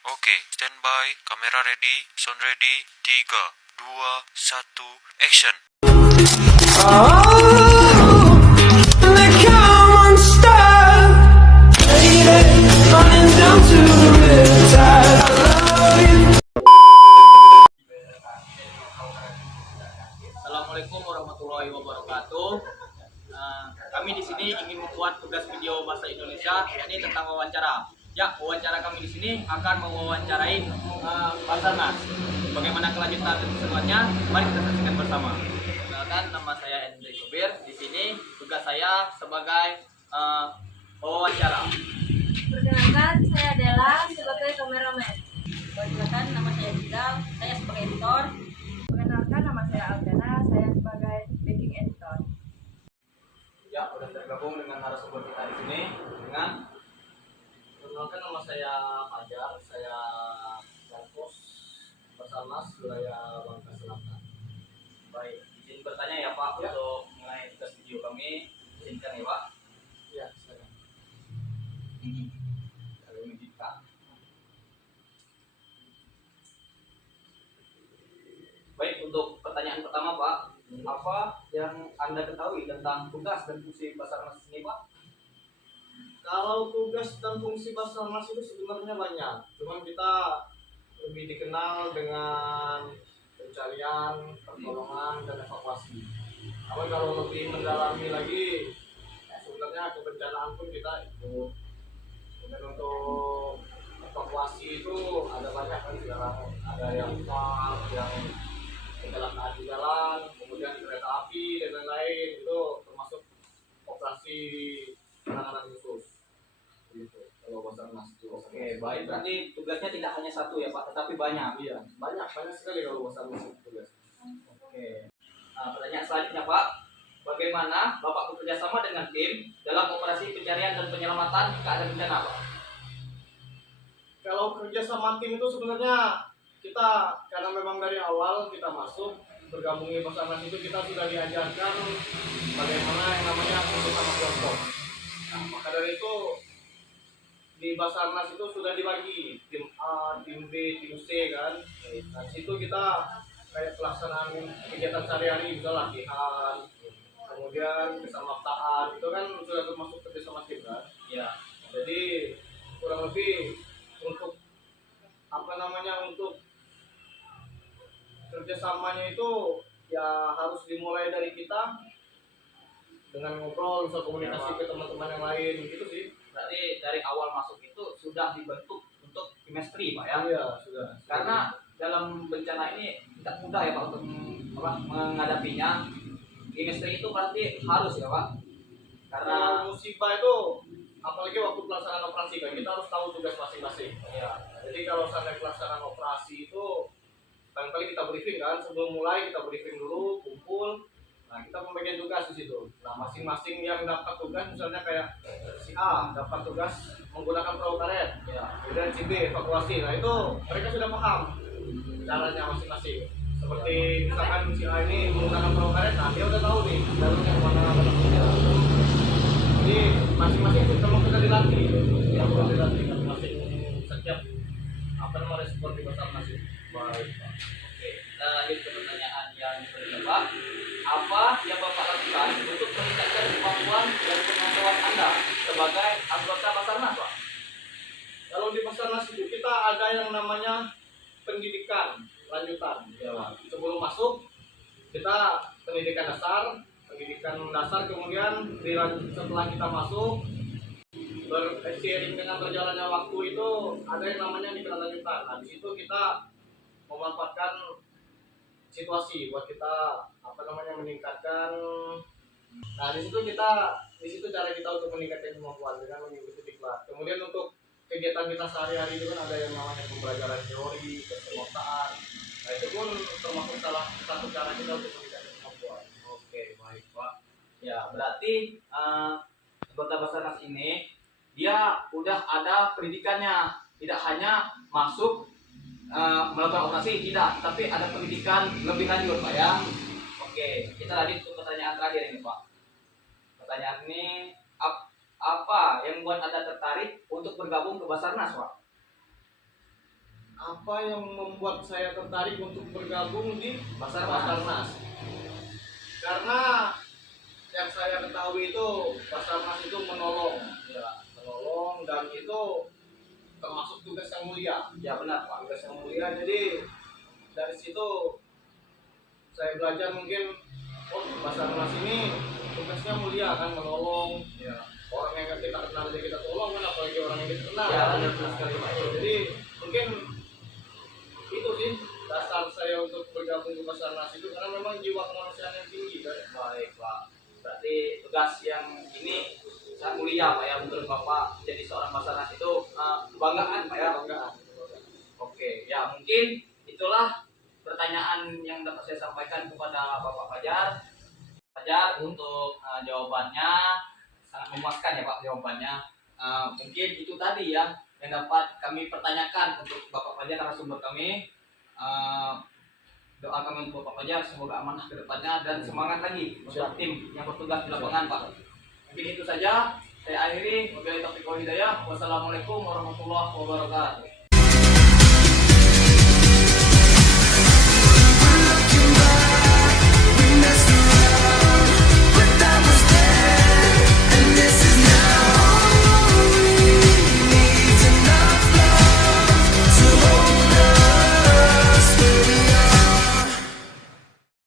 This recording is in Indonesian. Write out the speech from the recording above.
Oke, standby, kamera ready, sound ready, 3, 2, 1, action. Assalamualaikum warahmatullahi wabarakatuh. Kami di sini ingin membuat tugas video bahasa Indonesia, yakni tentang wawancara. Ya, wawancara kami di sini akan mewawancarai Basarnas. Bagaimana kelanjutan keseruannya? Mari kita saksikan bersama. Kenalkan, nama saya Andre Sobir. Di sini tugas saya sebagai pewawancara. Perkenalkan, saya adalah sebagai kameramen. Perkenalkan, nama saya Gita, saya sebagai editor. Perkenalkan, nama saya Aldana, saya sebagai backing editor. Ya, sudah tergabung dengan narasumber kita di sini dengan perkenalkan, nama saya Fajar, saya Darkos Basarnas wilayah Bangka Selatan. Baik, izin bertanya ya Pak Ya. untuk mengenai tugas video kami, izinkan ya Pak. Ya, silakan. Kalau ini Dika. Baik, untuk pertanyaan pertama Pak, apa yang Anda ketahui tentang tugas dan fungsi Basarnas ini Pak? Kalau tugas dan fungsi Basarnas itu sebenarnya banyak. Cuman kita lebih dikenal dengan pencarian, pertolongan, dan evakuasi. Namun kalau lebih mendalami lagi, sebenarnya kebencanaan pun kita ikut. Kemudian untuk evakuasi itu ada banyak kan sekarang. Ada yang truk, yang kecelakaan di jalan, kemudian kereta api dan lain-lain, itu termasuk operasi penanganan khusus. Gitu. Kalau Basarnas itu. Oke, baik. Berarti tugasnya tidak hanya satu ya Pak, tetapi banyak. Iya, banyak sekali kalau Basarnas itu tugas. Oke. Pertanyaan selanjutnya Pak, bagaimana Bapak bekerja sama dengan tim dalam operasi pencarian dan penyelamatan keadaan bencana Pak? Kalau kerja sama tim itu sebenarnya kita, karena memang dari awal kita masuk bergabung di Basarnas itu kita sudah diajarkan bagaimana yang namanya kerja sama kelompok. Nah, maka dari itu di Basarnas itu sudah dibagi tim A, tim B, tim C kan. Nah, di situ kita kayak pelaksanaan kegiatan sehari-hari, misalnya latihan, kemudian kesamaptaan, itu kan sudah termasuk kerja sama tim kan. Ya. Jadi kurang lebih untuk untuk kerjasamanya itu ya harus dimulai dari kita dengan ngobrol, bisa komunikasi ke teman-teman yang lain gitu sih. Berarti dari awal masuk itu sudah dibentuk untuk chemistry Pak ya? Iya, sudah. Karena dalam bencana ini tidak mudah ya Pak untuk menghadapinya. Chemistry itu berarti harus ya Pak? Karena Karena musibah itu apalagi waktu pelaksanaan operasi kan kita harus tahu tugas masing-masing. ya, Jadi kalau sampai pelaksanaan operasi itu paling-paling kita briefing kan, sebelum mulai kita briefing dulu, kumpul. Nah, kita pembagian tugas di situ. Nah, masing-masing yang dapat tugas, misalnya kayak si A dapat tugas menggunakan perahu karet, ya. kemudian si B evakuasi. Nah, itu mereka sudah paham caranya masing-masing. Seperti misalkan si A ini menggunakan perahu karet, nah dia udah tahu nih jalurnya kemana mana. Jadi masing-masing itu memang sudah dilatih, ya sudah dilatih masing-masing setiap respon di Basarnas itu. Baik Pak. Oke, kita lanjut ke pertanyaan yang kedua Pak. Apa yang Bapak lakukan untuk meningkatkan kemampuan dan pengetahuan Anda sebagai anggota Basarnas Pak? Kalau di Basarnas itu kita ada yang namanya pendidikan lanjutan. Ya Pak. Sebelum masuk kita pendidikan dasar kemudian setelah kita masuk berseiring dengan berjalannya waktu itu ada yang namanya pendidikan lanjutan. Nah, di situ kita memanfaatkan situasi buat kita meningkatkan. Nah, di situ cara kita untuk meningkatkan kemampuan dengan mengikuti diklat. Kemudian untuk kegiatan kita sehari-hari itu kan ada yang namanya pembelajaran teori, kesemotaan. Nah, itu pun termasuk salah satu cara kita untuk meningkatkan kemampuan. Oke, baik Pak. Ya, berarti anggota Basarnas ini dia udah ada pendidikannya, tidak hanya masuk melakukan operasi tidak, tapi ada pendidikan lebih lanjut Pak ya. Oke, kita lanjut ke pertanyaan terakhir ini Pak. Pertanyaan ini apa yang membuat Anda tertarik untuk bergabung ke Basarnas Pak? apa yang membuat saya tertarik untuk bergabung di Basarnas? Karena yang saya ketahui itu Basarnas itu menolong, ya, menolong, dan itu termasuk tugas yang mulia. Ya benar Pak. Tugas yang mulia. Jadi dari situ saya belajar mungkin, oh Basarnas ini tugasnya mulia kan, menolong. Ya. Orang yang kita kenal aja kita tolong kan, apalagi orang yang kita kenal. Ya, benar sekali Pak. Jadi mungkin itu sih dasar saya untuk bergabung ke Basarnas itu, karena memang jiwa kemanusiaan yang tinggi kan. Baik Pak. Berarti tugas yang ini sangat mulia Pak ya, menurut Bapak jadi seorang Basarnas itu kebanggaan Pak ya. Kebanggaan. Oke, ya mungkin itulah pertanyaan yang dapat saya sampaikan kepada Bapak Fajar. Fajar untuk jawabannya sangat memuaskan ya Pak jawabannya. Mungkin itu tadi ya yang dapat kami pertanyakan untuk Bapak Fajar narasumber kami. Doa kami untuk Bapak Fajar semoga amanah ke depannya dan semangat lagi untuk tim yang bertugas di lapangan Pak. Mungkin itu saja saya akhiri. Wabillahi taufiq wal hidayah. Wassalamualaikum warahmatullahi wabarakatuh.